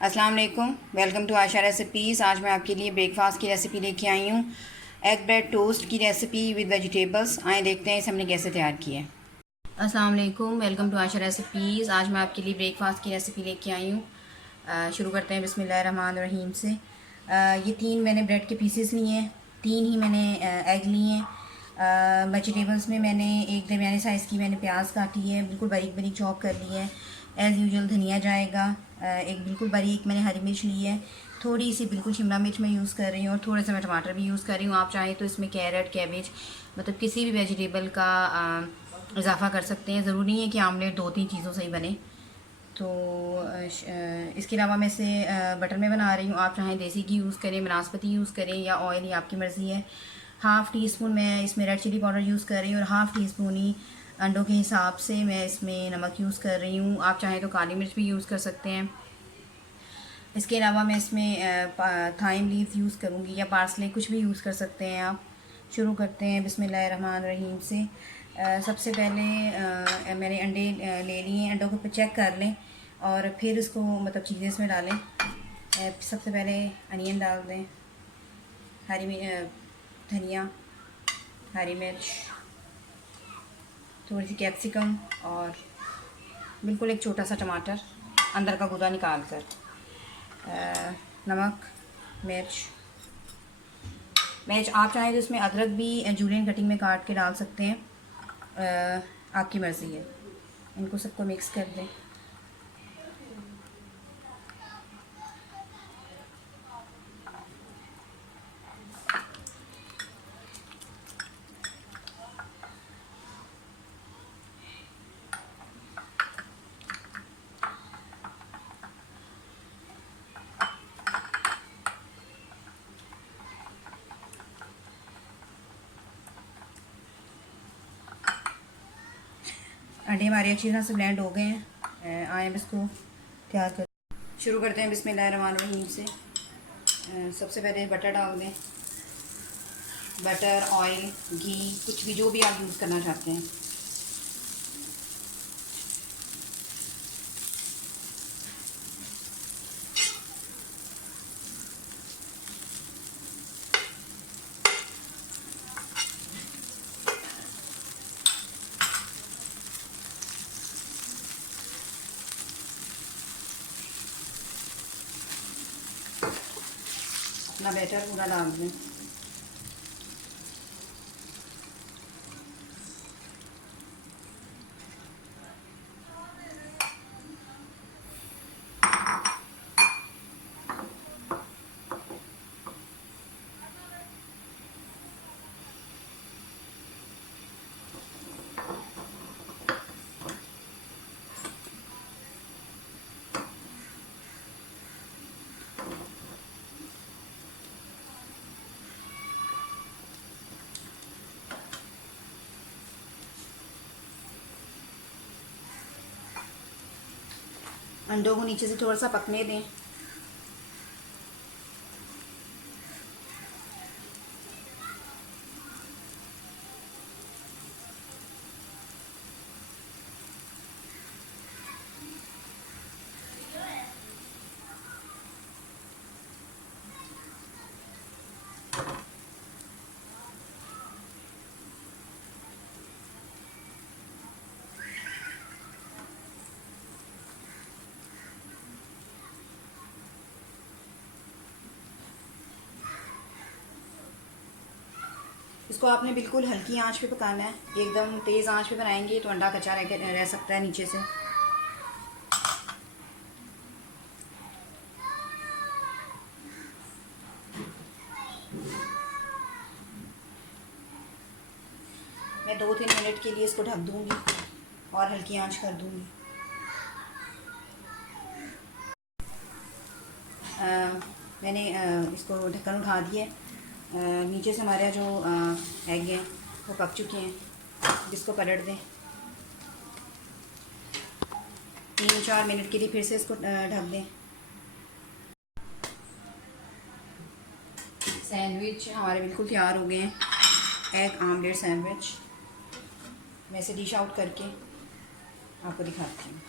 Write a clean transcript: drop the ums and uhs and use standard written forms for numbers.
अस्सलाम वालेकुम, welcome to Asha recipes. आज मैं आपके लिए ब्रेकफास्ट की रेसिपी लेके आई हूँ, एग ब्रेड टोस्ट की रेसिपी विद वेजिटेबल्स। आए देखते हैं इसे हमने कैसे तैयार किया है। अस्सलाम वालेकुम, वेलकम टू आशा रेसिपीज़। आज मैं आपके लिए ब्रेकफास्ट की रेसिपी लेके आई हूँ। शुरू करते हैं बिस्मिल्लाहिर्रहमानिर्रहीम से। ये 3 मैंने ब्रेड के पीसेस लिए हैं, 3 ही मैंने एग लिए हैं। वेजिटेबल्स में मैंने एक दरमियाने साइज़ की मैंने प्याज काटी है, बिल्कुल बारीक बारीक चॉप कर ली है। एज़ यूजुअल धनिया जाएगा, एक बिल्कुल बारीक मैंने हरी मिर्च ली है, थोड़ी सी बिल्कुल शिमला मिर्च मैं यूज़ कर रही हूँ और थोड़े से मैं टमाटर भी यूज़ कर रही हूँ। आप चाहें तो इसमें कैरेट, कैबेज मतलब किसी भी वेजिटेबल का इजाफ़ा कर सकते हैं। ज़रूरी नहीं है कि आमलेट 2-3 चीज़ों से ही बने। तो इसके अलावा मैं इसे बटर में बना रही हूँ। आप चाहें देसी घी यूज़ करें, बनास्पति यूज़ करें या ऑयल, ये आपकी मर्ज़ी है। हाफ़ टी स्पून मैं इसमें रेड चिली पाउडर यूज़ कर रही हूँ और हाफ़ टी स्पून ही अंडों के हिसाब से मैं इसमें नमक यूज़ कर रही हूँ। आप चाहें तो काली मिर्च भी यूज़ कर सकते हैं। इसके अलावा मैं इसमें थाइम लीव्स यूज़ करूँगी या पार्सले, कुछ भी यूज़ कर सकते हैं आप। शुरू करते हैं बिस्मिल्लाहिर्रहमानिर्रहीम से। सबसे पहले मैंने अंडे ले लिए हैं। अंडों को चेक कर लें और फिर इसको मतलब चीज़ें इसमें डालें। सबसे पहले अनियन डाल दें, धनिया, हरी मिर्च, थोड़ी सी कैप्सिकम और बिल्कुल एक छोटा सा टमाटर अंदर का गूदा निकाल कर, नमक, मिर्च। आप चाहें तो इसमें अदरक भी जूलियन कटिंग में काट के डाल सकते हैं, आपकी मर्ज़ी है। इनको सबको मिक्स कर दें। अंडे हमारे अच्छी तरह से ब्लेंड हो गए हैं। आए अब इसको तैयार कर शुरू करते हैं बिस्मिल्लाहिर्रहमानिर्रहीम से। सबसे पहले बटर डाल दें, बटर, ऑयल, घी, कुछ भी जो भी आप यूज़ करना चाहते हैं। अपना बैटर पूरा डाल दें। अंडों को नीचे से थोड़ा सा पकने दें। इसको आपने बिल्कुल हल्की आंच पे पकाना है। एकदम तेज़ आंच पे बनाएंगे तो अंडा कच्चा रह सकता है नीचे से। मैं 2-3 मिनट के लिए इसको ढक दूँगी और हल्की आंच कर दूँगी। मैंने इसको ढक्कन उठा दिया। नीचे से हमारे जो एग हैं वो पक चुके हैं। इसको पलट दें। 3-4 मिनट के लिए फिर से इसको ढक दें। सैंडविच हमारे बिल्कुल तैयार हो गए हैं, एग आमलेट सैंडविच। मैं इसे डिश आउट करके आपको दिखाती हूँ।